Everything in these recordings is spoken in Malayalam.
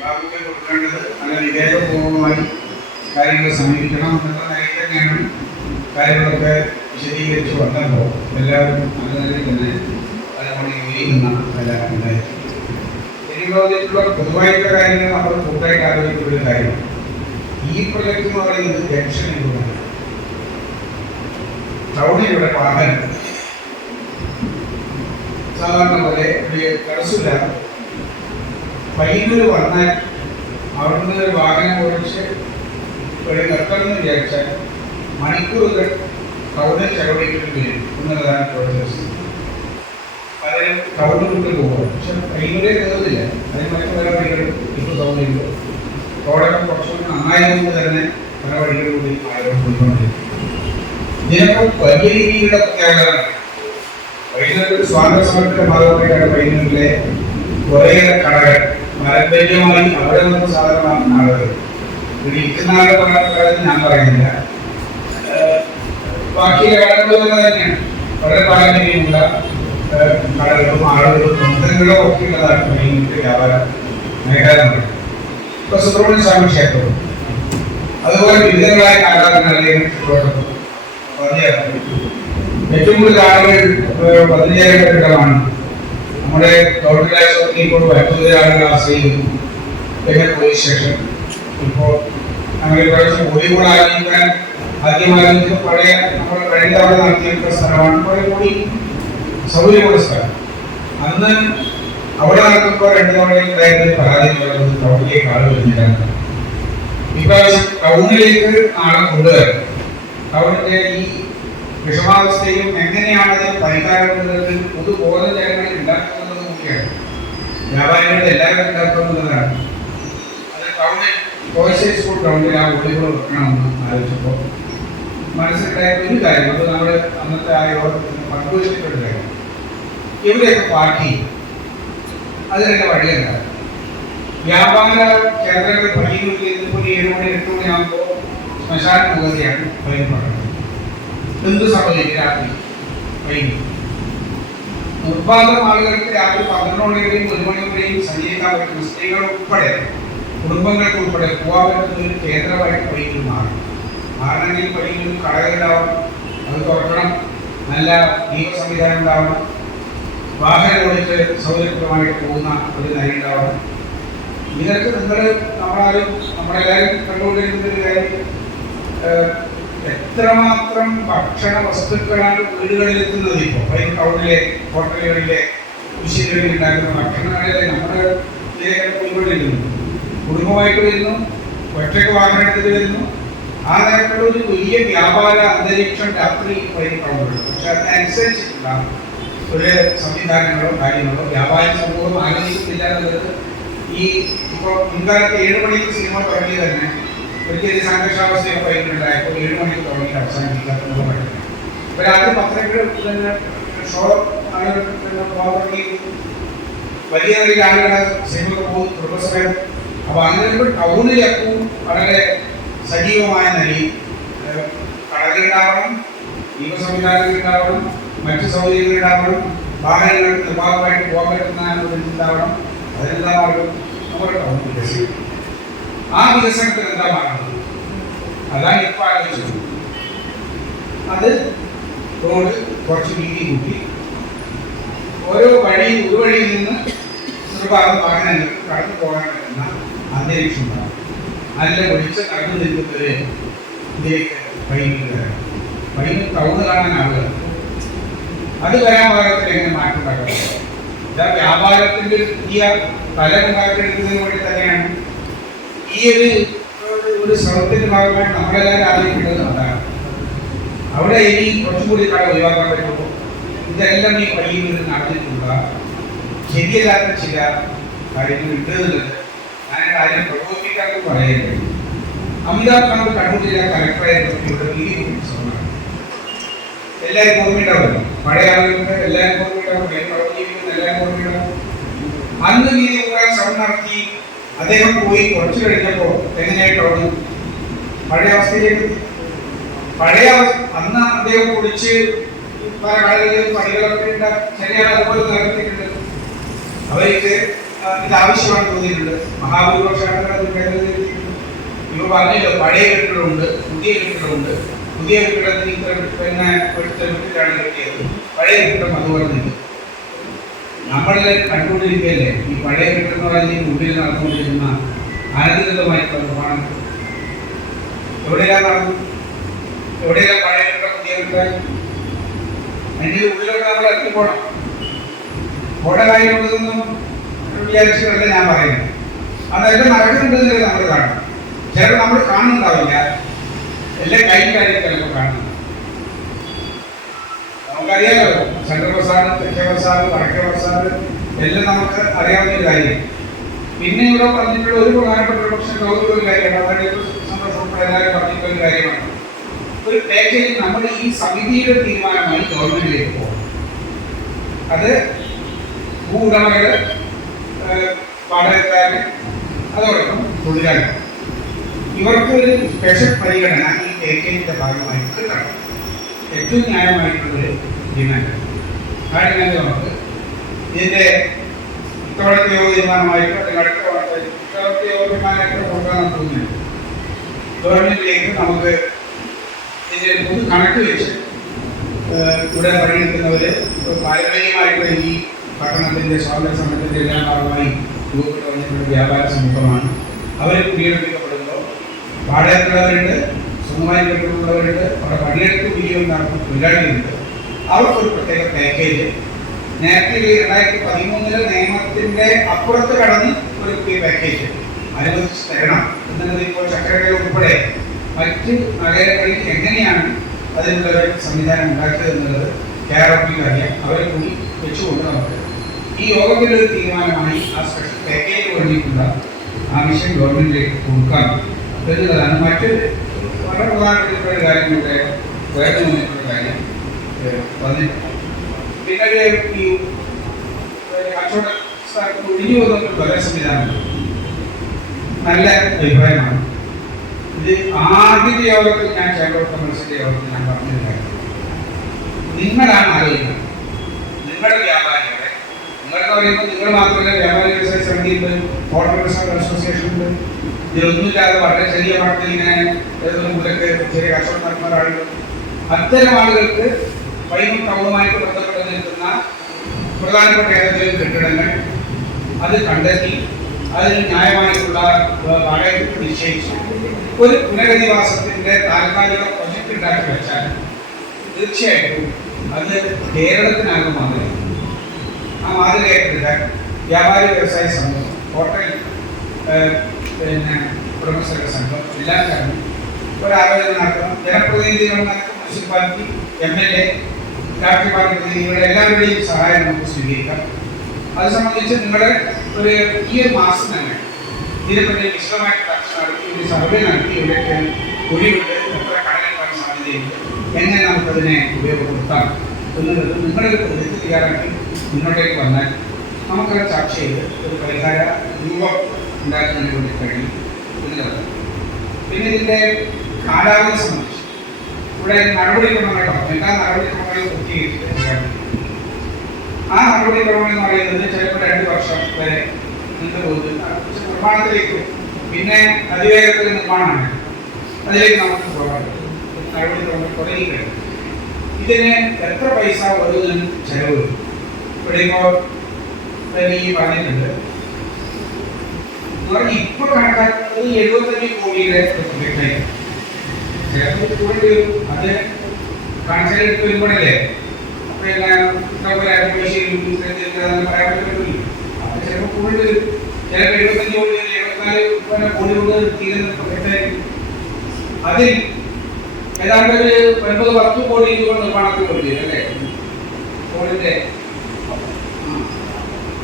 ബാബുക്ക് കൊടുക്കേണ്ടത് നല്ല വിവേകപൂർവമായി കാര്യങ്ങൾ സമീപിക്കണം എന്നുള്ള കാര്യം തന്നെയാണ്. കാര്യങ്ങളൊക്കെ വിശദീകരിച്ച് വന്നപ്പോൾ എല്ലാവരും നല്ല നിലയിൽ തന്നെ അതിനോട് യോജിക്കുന്ന എല്ലാവരും ഉണ്ടായിരുന്നു. എനിക്ക് തോന്നിയിട്ടുള്ള പൊതുവായിട്ടുള്ള കാര്യങ്ങൾ നമ്മൾ കൂട്ടായിട്ട് ആലോചിക്കുന്ന ഒരു കാര്യമാണ്. ഈ പ്രൊജക്ട് എന്ന് പറയുന്നത് ജംഗ്ഷൻ ഇമ്പ്രൂവ്മെന്റ്. ടൗണിലൂടെ വാഹനം സാധാരണ പോലെ ഒരു തടസ്സമില്ല. പയ്യന്നൂർ വന്നാൽ അവിടുന്ന് ഒരു വാഹനം ഓടിച്ച് ഒരു നിർത്തണമെന്ന് വിചാരിച്ചാൽ മണിക്കൂറുകൾ ടൗണിൽ ചെലവഴിക്കേണ്ടി വരും എന്നുള്ളതാണ് പ്രോസസ്. പലരും ടൗണിൽ വിട്ട് പോകും. പക്ഷെ പയ്യന്നൂരേ കയറുന്നില്ല. അതിന് മറ്റു പല വഴികളും ഇപ്പോൾ സൗകര്യമുണ്ട്. റോഡൊക്കെ കുറച്ചുകൂടി നന്നായതുകൊണ്ട് തന്നെ പല വഴികളിലൂടെ ആളുകൾ പോയിക്കൊണ്ടിരിക്കും. ഇതിനൊക്കെ വലിയ രീതിയിലുള്ള പ്രത്യേകതകളാണ്. പയ്യന്നൂർ സ്വാതന്ത്ര്യ സമരത്തിന്റെ ഭാഗമായിട്ടാണ് പയ്യന്നൂരിലെ കുറേയേറെ കടകൾ പാരമ്പര്യമായി അവിടെ നിന്ന് സാധനമാക്കുന്ന ആളുകൾ ഇവിടെ ഇരിക്കുന്ന ആളുടെ കാലത്ത് ഞാൻ പറയുന്നില്ല. ബാക്കി കടകൾ തന്നെയാണ് വളരെ പാരമ്പര്യമുള്ള കടകളും ആളുകളും ബന്ധങ്ങളും ഒക്കെ ഉള്ളതാണ് പയ്യന്നൂരിലെ വ്യാപാര മേഖല. ഇപ്പൊ സുബ്രഹ്മണ്യ സ്വാമി ക്ഷേത്രവും അതുപോലെ വിവിധങ്ങളായ ആരാധനാലയങ്ങൾ ഏറ്റവും കൂടുതൽ ആളുകൾ പതിനേഴ് കെട്ടിടമാണ് നമ്മുടെ ടോട്ടലായി ഇപ്പോൾ കൂടുതൽ ആളുകൾ ആശ്രയിക്കുന്നു. പിന്നെ പോലീസ് സ്റ്റേഷൻ ഇപ്പോൾ നമ്മൾ പ്രാവശ്യം വോളിബോൾ ആരംഭിക്കാൻ ആദ്യം ആരംഭിച്ച പഴയ നമ്മൾ കഴിഞ്ഞ തവണ നടത്തിയിട്ടുള്ള സ്ഥലമാണ്. കുറെ കൂടി സൗകര്യമുള്ള സ്ഥലം. അന്ന് അവിടെ നടക്കുമ്പോൾ 2 തവണ പരാതി പറയുന്നത് ടൗണിലേക്ക് ആളുകൾ വരുന്നില്ല. ഇപ്രാവശ്യം ടൗണിലേക്ക് ആളെ കൊണ്ടുവരണം. ടൗണിന്റെ ഈ വിഷമാവസ്ഥയും എങ്ങനെയാണ് പരിഹാരം പൊതുബോധം ജനങ്ങളിൽ ഉണ്ടാക്കുന്നത് കൂടിയാണ്. വ്യാപാരികളുടെ എല്ലാവരും ഉണ്ടാക്കുന്നതാണ്. അത് ടൗണിൽ കോഴ്സൈ സ്കൂൾ ടൗണിൽ ആ വോളിബോൾ വെക്കണമെന്ന് ആലോചിച്ചപ്പോൾ മനസ്സിലായ ഒരു കാര്യം, അത് നമ്മൾ അന്നത്തെ ആ യോഗത്തിൽ പങ്കുവച്ചിട്ടുള്ള കാര്യം, ഇവിടെയൊക്കെ പാർട്ടി അതിനൊക്കെ വഴിയുണ്ടാകും. വ്യാപാര കേന്ദ്രങ്ങൾ പയ്യന്നൂരിൽ ഇപ്പോൾ 7 മണി 8 മണിയാകുമ്പോൾ ശ്മശാന മുഖതയാണ് ഭയപ്പെടുന്നത്. എന്ത് സംഭവിക്കും രാത്രി വൈകി നിർബാധം ആളുകൾക്ക് രാത്രി 12 മണിയുടെയും 1 മണിയുടെയും സഞ്ചരിക്കാൻ പറ്റുന്ന സ്ത്രീകൾ ഉൾപ്പെടെ കുടുംബങ്ങൾക്ക് ഉൾപ്പെടെ പോകാൻ പറ്റുന്ന ഒരു കേന്ദ്രമായിട്ട് പയ്യന്നൂർ മാറണമെങ്കിൽ പയ്യന്നൂർ കടകളുണ്ടാവണം, അത് തുറക്കണം, നല്ല നിയമ സംവിധാനം ഉണ്ടാവണം, വാഹനം ഓടിച്ച് സൗകര്യപ്രദമായിട്ട് പോകുന്ന ഒരു നരി ഉണ്ടാവണം. ഇതൊക്കെ നമ്മളെല്ലാവരും കണ്ടുകൊണ്ടിരിക്കുന്ന ഒരു കാര്യം, എത്രമാത്രം ഭക്ഷണ വസ്തുക്കളാണ് വീടുകളിൽ എത്തുന്നത്. ഇപ്പോൾ ടൗണിലെ ഹോട്ടലുകളിലെ കൃഷികളിൽ ഉണ്ടാക്കുന്ന ഭക്ഷണങ്ങളെ നമ്മുടെ ഇതിലേക്ക് പോയിക്കൊണ്ടിരിക്കുന്നു. കുടുംബമായിട്ട് വരുന്നു, ഒറ്റയ്ക്ക് വാഹനം എടുത്തിട്ട് വരുന്നു. ആ തരത്തിലുള്ള ഒരു വലിയ വ്യാപാര അന്തരീക്ഷം രാത്രി ടൗണിലുണ്ട്. പക്ഷെ അതിനനുസരിച്ചിട്ടുള്ള ഒരു സംവിധാനങ്ങളോ കാര്യങ്ങളോ വ്യാപാര സമൂഹം ആലോചിക്കുന്നില്ല എന്നുള്ളത് ഈ ഇപ്പോൾ മുൻകാലത്ത് 7 മണിക്ക് സിനിമ തുടങ്ങി തന്നെ ഒരിക്കലും സംഘർഷാവസ്ഥയൊക്കെ വൈകിട്ടുണ്ടായപ്പോൾ 7 മണിക്ക് തുടങ്ങി അവസാനിപ്പിക്കാത്ത പറ്റുന്നത്. ഇപ്പോൾ രാത്രി 10 തന്നെ ഷോ ആളുകൾ പോകാൻ തുടങ്ങി. വലിയ നിലയിൽ ആളുകളെ സിനിമക്ക് പോകും കുടുംബസമയം. അപ്പോൾ അങ്ങനെ ടൗണിലെപ്പോൾ വളരെ സജീവമായ നിലയിൽ കടകളുണ്ടാവണം, നിയമ സംവിധാനങ്ങൾ ഉണ്ടാവണം, മറ്റു സൗകര്യങ്ങൾ ഉണ്ടാവണം, വാഹനങ്ങൾ നിർബാധമായിട്ട് പോകാൻ പറ്റുന്ന ഉണ്ടാവണം. അതെല്ലാം ആളുകൾ നമ്മുടെ ടൗൺ വികസിക്കും. ആ വികസനത്തിന് എന്താ മാറുന്നത്? അതാണ് ഇപ്പോൾ ആലോചിച്ചത്. അത് റോഡ് കുറച്ച് വീതി കൂട്ടി ഒരു വഴിയിൽ നിന്ന് ഒരുപാട് വാഹനങ്ങൾക്ക് കടന്നു പോകാൻ പറ്റുന്ന അന്തരീക്ഷം ഉണ്ടാകും. നല്ല ഒഴിച്ച് കടന്നു നിൽക്കുന്നവര് ഇതിലേക്ക് വൈകിട്ട് ടൗണ് കാണാൻ ആളുകൾ അത് വരാൻ പാകത്തിൽ എങ്ങനെ മാറ്റം ഉണ്ടാക്കുന്നത്? ഇതാ വ്യാപാരത്തിന്റെ പുതിയ ഫലം ഉണ്ടാക്കിയെടുക്കുന്നതിന് വേണ്ടി തന്നെയാണ് ഈ ഒരു ശ്രമത്തിന്റെ ഭാഗമായിട്ട് നമ്മളെല്ലാവരും ആലോചിക്കേണ്ടത്. അതാണ് അവിടെ ഇനി കുറച്ചുകൂടി കട ഒഴിവാക്കാൻ പറ്റുമ്പോൾ ഇതെല്ലാം ഈ വഴിയിൽ നിന്ന് നടന്നിട്ടുള്ള ശരിയല്ലാത്ത ചില കാര്യങ്ങൾ ഉണ്ടെന്നുള്ളത് ഞാൻ കാര്യം പ്രകോപിപ്പിക്കാമെന്ന് പറയുന്നത്. അമിതാഭ് കാന്ത് കണ്ണൂർ ജില്ലാ കലക്ടറായിരുന്നു. ഇവിടെ വീതി ശ്രമമാണ്. എല്ലാവരും ഓർമ്മയുണ്ടാവുമല്ലോ, പഴയ ആളുകൾക്ക് എല്ലാവരും ഓർമ്മയുണ്ടാവും, എല്ലാവരും ഓർമ്മയുണ്ടാവും. അന്ന് വീതി കൂടാൻ ശ്രമം നടത്തി അദ്ദേഹം പോയി കുറച്ചു കഴിഞ്ഞപ്പോൾ എങ്ങനെയായിട്ടാണ് പഴയ അവസ്ഥയിലേക്ക് അന്ന് അദ്ദേഹം കുടിച്ച് പല കടകളിലും പണികളൊക്കെ ശരിയാണ് അതുപോലെ നടത്തിയിട്ടുണ്ട്. അവർക്ക് ഇത് ആവശ്യമാണെന്ന് തോന്നിയിട്ടുണ്ട്. മഹാഭൂരിപക്ഷം ഇവ പറഞ്ഞല്ലോ, പഴയ കെട്ടിടമുണ്ട്, പുതിയ കെട്ടിടമുണ്ട്. പുതിയ കെട്ടിടത്തിന് ഇത്ര പിന്നെ വിട്ടിട്ടാണ് കെട്ടിയത്, പഴയ കെട്ടിടം അതുപോലെ നിൽക്കും. നമ്മൾ കണ്ടുകൊണ്ടിരിക്കുകയല്ലേ ഈ പഴയ കെട്ടിടം എന്ന് പറഞ്ഞാൽ ഉള്ളിൽ നടന്നുകൊണ്ടിരിക്കുന്ന അനധികൃതമായിട്ടുള്ള നിർമ്മാണം. എവിടെയാണ് നടന്നു? എവിടെയെല്ലാം പഴയ കെട്ടിടം പുതിയ കെട്ടിടം? അതിൻ്റെ ഉള്ളിലോട്ട് നമ്മൾ എത്തിപ്പോണം. ഓടെ കാര്യങ്ങളൊന്നും വിചാരിച്ചിട്ടല്ല ഞാൻ പറയുന്നത്. അതെല്ലാം നടക്കുന്നുണ്ടെന്ന് നമ്മൾ കാണും. ചിലപ്പോൾ നമ്മൾ കാണുന്നുണ്ടാവില്ല, എല്ലാം കഴിഞ്ഞ കാര്യം ചിലപ്പോൾ കാണുന്നത്. നമുക്കറിയാലോ, സെൻട്രൽ പ്രസാദ്, തെക്കേ പ്രസാദ്, വടക്കേ പ്രസാദ് എല്ലാം നമുക്ക് അറിയാവുന്ന ഒരു കാര്യം. പിന്നെ ഇവിടെ പറഞ്ഞിട്ടുള്ള ഒരു പ്രധാനപ്പെട്ട ഒരു പക്ഷേ ലോകത്തൊരു കാര്യമാണ്, എല്ലാവരും പറഞ്ഞിട്ടുള്ള ഒരു കാര്യമാണ്. ഒരു പാക്കേജ് നമ്മൾ ഈ സമിതിയുടെ തീരുമാനമായി ഗവൺമെന്റിലേക്ക് പോകും. അത് ഭൂ ഉടമകള്, വാടകക്കാര്, അതോടൊപ്പം തൊഴിലാളികൾ, ഇവർക്ക് ഒരു സ്പെഷ്യൽ പരിഗണന ഈ പാക്കേജിന്റെ ഭാഗമായി കിട്ടണം. ഏറ്റവും ന്യായമായിട്ടുള്ളൊരു ഡിമാൻഡ്. ആ ഡിമാൻഡ് നമുക്ക് ഇതിന്റെ ഇത്തവണത്തെ യോഗ തീരുമാനമായിട്ട് അല്ലെങ്കിൽ അടുത്ത ഇത്തവണത്തെ യോഗ തീരുമാനമായിട്ട് കൊടുക്കാൻ തോന്നുന്നു. ഗവൺമെന്റിലേക്ക് നമുക്ക് ഇതിന്റെ പൊതു കണക്ക് വെച്ച് ഇവിടെ പണിയെടുക്കുന്നവര് പാരമ്പര്യമായിട്ടുള്ള ഈ പട്ടണത്തിന്റെ സ്വാതന്ത്ര്യ സമരത്തിന്റെ എല്ലാ ഭാഗമായി രൂപപ്പെട്ടു വന്നിട്ടുള്ള വ്യാപാര സമൂഹമാണ്. അവർ പീഡിപ്പിക്കപ്പെടുമ്പോൾ വാടകയ്ക്കുള്ളവരുണ്ട്, സ്വന്തമായി കെട്ടിടമുള്ളവരുണ്ട്, അവിടെ പണിയെടുത്ത് വിനിയോഗം നടത്തുന്ന തൊഴിലാളികളുണ്ട്. അവർക്കൊരു പ്രത്യേക പാക്കേജ് നേരത്തെ 2013 നിയമത്തിന്റെ അപ്പുറത്ത് കടന്ന് ഒരു പുതിയ പാക്കേജ് അനുവദിച്ച് തരണം എന്നുള്ളത് ഇപ്പോൾ ചക്രകല ഉൾപ്പെടെ മറ്റ് നഗരങ്ങളിൽ എങ്ങനെയാണ് അതിനുള്ള ഒരു സംവിധാനം ഉണ്ടാക്കിയത് എന്നുള്ളത് KRFBക്ക് അറിയാം. അവരെ കൂടി വെച്ചുകൊണ്ട് നമുക്ക് ഈ യോഗത്തിൻ്റെ ഒരു തീരുമാനമായി ആ സ്പെഷ്യൽ പാക്കേജ് വേണ്ടിയിട്ടുള്ള ആവശ്യം ഗവൺമെന്റിലേക്ക് കൊടുക്കാം എന്നുള്ളതാണ്. മറ്റൊരു വളരെ പ്രധാനപ്പെട്ട ഒരു കാര്യം ഇവിടെ വേറെ വന്നിട്ടുള്ള കാര്യം വന്നിട്ടുണ്ട്. പിന്നെ ഈ കച്ചവട സ്ഥലത്ത് ഒഴിഞ്ഞു പോകുന്ന പല സംവിധാനങ്ങൾ നല്ല അഭിപ്രായമാണ്. ഇത് ആദ്യത്തെ യോഗത്തിൽ ഞാൻ ചേംബർ ഓഫ് കൊമേഴ്സിന്റെ യോഗത്തിൽ ഞാൻ പറഞ്ഞൊരു കാര്യം, നിങ്ങളാണ് ആലോചിക്കുന്നത്. നിങ്ങളുടെ വ്യാപാരികളെ, നിങ്ങളെന്ന് പറയുമ്പോൾ നിങ്ങൾ മാത്രമല്ല, വ്യാപാരി വ്യവസായ സമിതി ഉണ്ട്, ഹോട്ടൽ റെസ്റ്റോറന്റ് അസോസിയേഷൻ ഉണ്ട്. ഇതൊന്നുമില്ലാതെ വളരെ ചെറിയ മട്ടത്തിൽ ഇങ്ങനെ മുതലൊക്കെ ചെറിയ കച്ചവടം നടത്തുന്ന ഒരാളുണ്ട്. അത്തരം ആളുകൾക്ക് വൈകും ടൗണുമായിട്ട് ബന്ധപ്പെട്ട് നിൽക്കുന്ന പ്രധാനപ്പെട്ട ഏതെങ്കിലും കെട്ടിടങ്ങൾ അത് കണ്ടെത്തി അതിന് ന്യായമായിട്ടുള്ള വാടകയ്ക്ക് നിശ്ചയിച്ചു ഒരു പുനരധിവാസത്തിന്റെ താൽക്കാലിക പ്രൊജക്ട് ഉണ്ടാക്കി വെച്ചാൽ തീർച്ചയായിട്ടും അത് കേരളത്തിനാകും മാതൃക. ആ മാതൃകയായിട്ട് വ്യാപാരി വ്യവസായ സംഘം, ഹോട്ടൽ പിന്നെ ഉടമസ്ഥരുടെ സംഘം എല്ലാം കാരണം ഒരാലോചന നടത്തണം. ജനപ്രതിനിധികൾ നടത്തും, മുനിസിപ്പാലിറ്റി, MLA, രാഷ്ട്രീയ പാർട്ടി പ്രതിനിധികളുടെ എല്ലാവരുടെയും സഹായം നമുക്ക് സ്വീകരിക്കാം. അത് സംബന്ധിച്ച് നിങ്ങളുടെ ഒരു ഈ ഒരു മാസം തന്നെ ഇതിനെപ്പറ്റി വിശദമായിട്ട് ചർച്ച നടത്തി ഒരു സർവേ നടത്തി ഇവിടേക്ക് ഒഴിവുണ്ട്, എത്ര കടലെടുക്കാൻ സാധ്യതയുണ്ട്, എങ്ങനെ നമുക്കതിനെ ഉപയോഗപ്പെടുത്താം എന്നുള്ളത് നിങ്ങളുടെ പ്രൊജക്ട് തയ്യാറാക്കി മുന്നോട്ടേക്ക് വന്നാൽ നമുക്കത് ചർച്ച ചെയ്ത് ഒരു പരിഹാര രൂപം ഉണ്ടാക്കുന്നതിന് വേണ്ടി കഴിയും എന്നുള്ളത്. പിന്നെ ഇതിൻ്റെ കാലാവധി സംബന്ധിച്ച് ഇവിടെ നടപടിക്രമങ്ങൾ എല്ലാ നടപടിക്രമങ്ങളും പൂർത്തീകരിച്ചിട്ടുണ്ട്. ആ നടപടിക്രമം എന്ന് പറയുന്നത് ചിലപ്പോൾ 2 വർഷം വരെ നിന്ന് പോകുന്ന നിർമ്മാണത്തിലേക്ക്, പിന്നെ അതിവേഗത്തിൽ നിർമ്മാണമാണ്, അതിലേക്ക് നമുക്ക് പോകാൻ നടപടിക്രമങ്ങൾ തുടങ്ങിക്കഴിഞ്ഞു. ഇതിന് എത്ര പൈസ ഓരോന്നിനും ചെലവ് വരും? ഇവിടെ ഇപ്പോൾ ഈ പറഞ്ഞിട്ടുണ്ട് ഇപ്പോൾ കണക്കാക്കുന്നത് 75 കോടിയുടെ പ്രൊജക്റ്റായി. ചിലപ്പോൾ കൂടി വരും, അത് കണക്കിലെടുത്ത് വരുമ്പോഴല്ലേ പിന്നെ പറയാൻ പറ്റില്ല. അപ്പൊ ചിലപ്പോൾ കൂടി വരും, ചിലപ്പോൾ 75 കോടി 74 കോടി കൊണ്ട് തീരുന്ന പ്രൊജക്റ്റായിരിക്കും. അതിൽ ഏതാണ്ട് ഒരു 9-10 കോടി രൂപ നിർമ്മാണത്തിൽ കൊടുത്തു അല്ലേ, കോടിന്റെ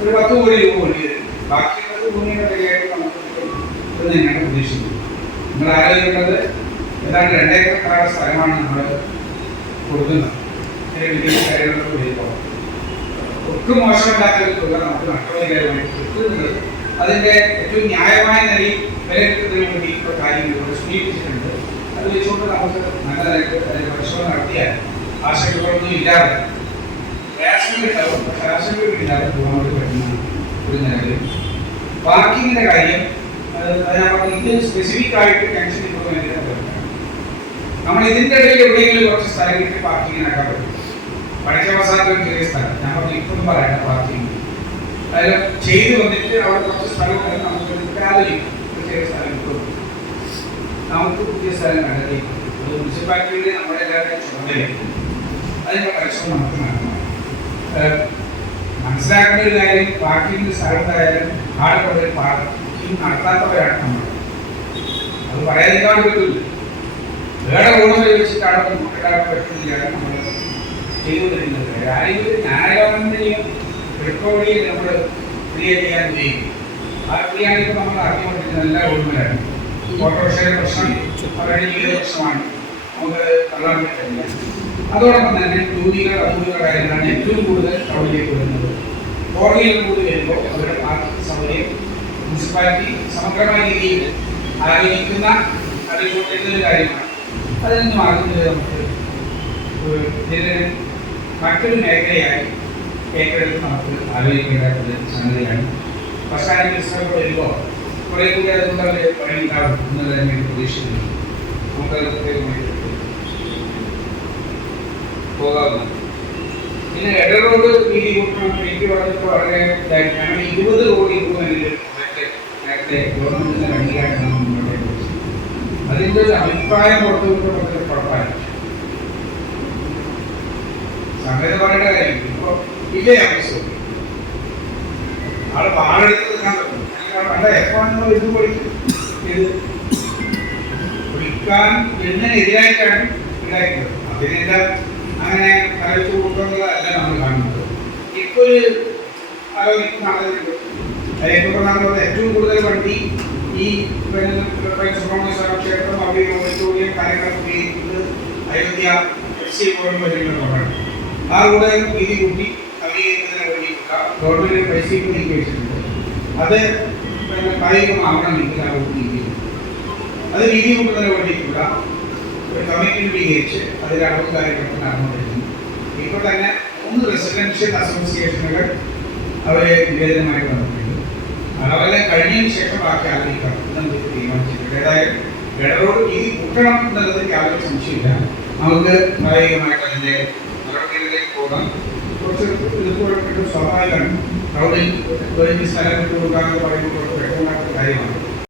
ഒരു 10 കോടി രൂപ വേണ്ടി വരും. ബാക്കിയുള്ളത് ഭൂമിയുടെ വിലയായിട്ട് നമുക്ക് തന്നെയാണ് പ്രതീക്ഷിക്കുന്നത്. നിങ്ങൾ ആലോചിക്കേണ്ടത് ഏതാണ്ട് 2 ഏക്കർ സ്ഥലമാണ് നമ്മൾ കൊടുക്കുന്നത്. വിദേശ കാര്യങ്ങളൊക്കെ വരുമ്പോൾ ഒട്ടും മോശമില്ലാത്ത ഒരു തുക നമുക്ക് നഷ്ടപരിഹാരമായിട്ട് കിട്ടുന്നത് അതിൻ്റെ ഏറ്റവും ന്യായമായ നിലയിൽ വില കിട്ടുന്നതിന് വേണ്ടി ഇപ്പോൾ കാര്യങ്ങൾ സൂചിപ്പിച്ചിട്ടുണ്ട്. അത് വെച്ചുകൊണ്ട് നമുക്ക് നല്ല നിലയ്ക്ക് അതിൻ്റെ പരിശോധന നടത്തിയാൽ ആശങ്കകളൊന്നും ഇല്ലാതെ പ്രയാസങ്ങളില്ലാതെ പോകാൻ വേണ്ടി പറ്റുന്നതാണ് ഒരു നിലവിൽ. പാർക്കിങ്ങിന്റെ കാര്യം ഇത് സ്പെസിഫിക് ആയിട്ട് ടെൻഷൻ ഇമ്പ്രൂവ്മെന്റിന് നമ്മൾ ഇതിന്റെ ഇടയിൽ എവിടെയെങ്കിലും കുറച്ച് സ്ഥലങ്ങളിൽ പാർക്കിങ്ങിനാക്കാൻ പറ്റും. പഠിച്ച അവസാനത്തെ ഒരു ചെറിയ സ്ഥലം ഞാൻ പറഞ്ഞു ഇപ്പോഴും പറയണ്ട പാർക്കിങ് അതിൽ ചെയ്തു വന്നിട്ട് അവിടെ കുറച്ച് സ്ഥലം നമുക്ക് ആലോചിക്കും. ചെറിയ സ്ഥലം കിട്ടും, നമുക്ക് പുതിയ സ്ഥലം കണ്ടെത്തി മുനിസിപ്പാലിറ്റിയുടെ നമ്മുടെ എല്ലാവരുടെയും ചുമതലയാണ്. അതിന്റെ പരിശ്രമം നമുക്ക് നടത്തണം. മനസ്സിലാക്കേണ്ട ഒരു കാര്യം, പാർക്കിംഗ് സ്ഥലത്തായാലും ആളുകളുടെ പാർക്കിംഗ് നടത്താത്തവരാണ് നമ്മൾ. അത് പറയാതിരിക്കാൻ പറ്റില്ല. വേറെ ഓണം വെച്ചിട്ട് അവിടെ കൊണ്ടിടാൻ പറ്റുന്നില്ല നമ്മൾ ചെയ്തുകൊണ്ടിരുന്നത്. ആരെങ്കിലും ന്യായഗവൺമെന്റിനെയും റിക്കവറിയിൽ നമ്മൾ ക്രിയേറ്റ് ചെയ്യാൻ ചെയ്യും. ആ ക്രിയാണിപ്പോൾ നമ്മൾ അറിഞ്ഞുകൊണ്ടിരുന്ന എല്ലാ ഓർമ്മയാണ്. ഓട്ടോറിക്ഷയുടെ പ്രശ്നം അവരുടെ ജീവിത പ്രശ്നമാണ്, നമുക്ക് തള്ളാൻ പറ്റില്ല. അതോടൊപ്പം തന്നെ ടൂവീലർ അപൂർവ കാര്യങ്ങളാണ് ഏറ്റവും കൂടുതൽ ടൗണിലേക്ക് വരുന്നത്. ഫോർവീലർ കൂടി വരുമ്പോൾ അവരുടെ പാർക്കിംഗ് സൗകര്യം മുനിസിപ്പാലിറ്റി സമഗ്രമായ രീതിയിൽ ആലോചിക്കുന്ന അറിയിക്കൊണ്ടിരുന്ന ഒരു കാര്യമാണ്. അതിൽ നിന്ന് മാറുന്നത് നമുക്ക് ഇതിന് മറ്റൊരു മേഖലയായി ഏറ്റെടുത്ത് നമുക്ക് ആലോചിക്കേണ്ട ഒരു സംഗതിയാണ്. ബസ് സ്റ്റാൻഡ് ബിസിനസ് വരുമ്പോൾ കുറേ കൂടി അതുകൊണ്ട് അവർ പണിയുണ്ടാവും എന്നത് തന്നെ പ്രതീക്ഷിക്കുന്നു. നമുക്കത് പ്രത്യേകമായി പോകാവുന്നതാണ്. പിന്നെ ഇട റോഡ് വീതി കൂട്ടണം എനിക്ക് പറഞ്ഞപ്പോൾ വളരെ ഞങ്ങൾ 20 കോടി രൂപ നേരത്തെ ഗവൺമെന്റിന്റെ അംഗീകാരം അതിന്റെ ഒരു അഭിപ്രായം പുറത്തുവിട്ട് വളരെ കുഴപ്പമില്ല. സംഗതി പറയേണ്ട കാര്യം ഇപ്പൊ ഇല്ലേ ആവശ്യം ആള് പാടെടുത്ത് നിൽക്കാൻ പറ്റും. അല്ല എപ്പോഴാണോ ഇത് പഠിക്കും ഇത് പഠിക്കാൻ എന്നതിനെതിരായിട്ടാണ് ഉണ്ടായിട്ടുള്ളത്. അതിനെല്ലാം അങ്ങനെ കലച്ചു കൊടുക്കുന്നതല്ല നമ്മൾ കാണുന്നത്. ഇപ്പൊ ഒരു ആലോചിക്കുന്ന ആളുകളുണ്ട്. അതിലേക്ക് പറഞ്ഞാൽ ഏറ്റവും കൂടുതൽ വണ്ടി ഈ ക്ഷേത്രം അഭിമുഖിയും കാര്യങ്ങളൊക്കെ അയോധ്യ പോലും വരുന്നതാണ്. ആ കൂടെ വീതി കൂട്ടി നവീകരിക്കുന്നതിന് വേണ്ടിയിട്ടുള്ള ഗവൺമെന്റ് പൈസ നീക്കി വെച്ചിട്ടുണ്ട്. അത് കായികമാവണമെങ്കിൽ ആ റൂട്ട് നീക്കി അത് വീതി കൂട്ടുന്നതിന് വേണ്ടിയിട്ടുള്ള ഒരു കമ്മിറ്റി രൂപീകരിച്ച് അതിൽ അളവ് കാര്യങ്ങളൊക്കെ നടന്നുകൊണ്ടിരിക്കുന്നു. ഇപ്പോൾ തന്നെ 3 റെസിഡൻഷ്യൽ അസോസിയേഷനുകൾ അവരെ നിവേദനമായിട്ട് വന്നിട്ടുണ്ട്. അളവെല്ലാം കഴിഞ്ഞതിന് ശേഷം ബാക്കി ആലോചിക്കണം നമുക്ക് തീരുമാനിച്ചിട്ടുണ്ട്. ഏതായാലും ഇടറോഡ് വീതി കൂട്ടണം എന്നുള്ളത് യാതൊരു സംശയമില്ല. നമുക്ക് പ്രായോഗികമായിട്ട് അതിൻ്റെ നടപടികളിലേക്ക് പോകാം. കുറച്ച് ഇതുപോലൊക്കെ സ്വാഭാവികമാണ്. റോഡിൽ ഒരു സ്ഥലം വിട്ടു കൊടുക്കാമെന്ന് പറയുമ്പോൾ വ്യക്തമായിട്ടുള്ള കാര്യമാണ്.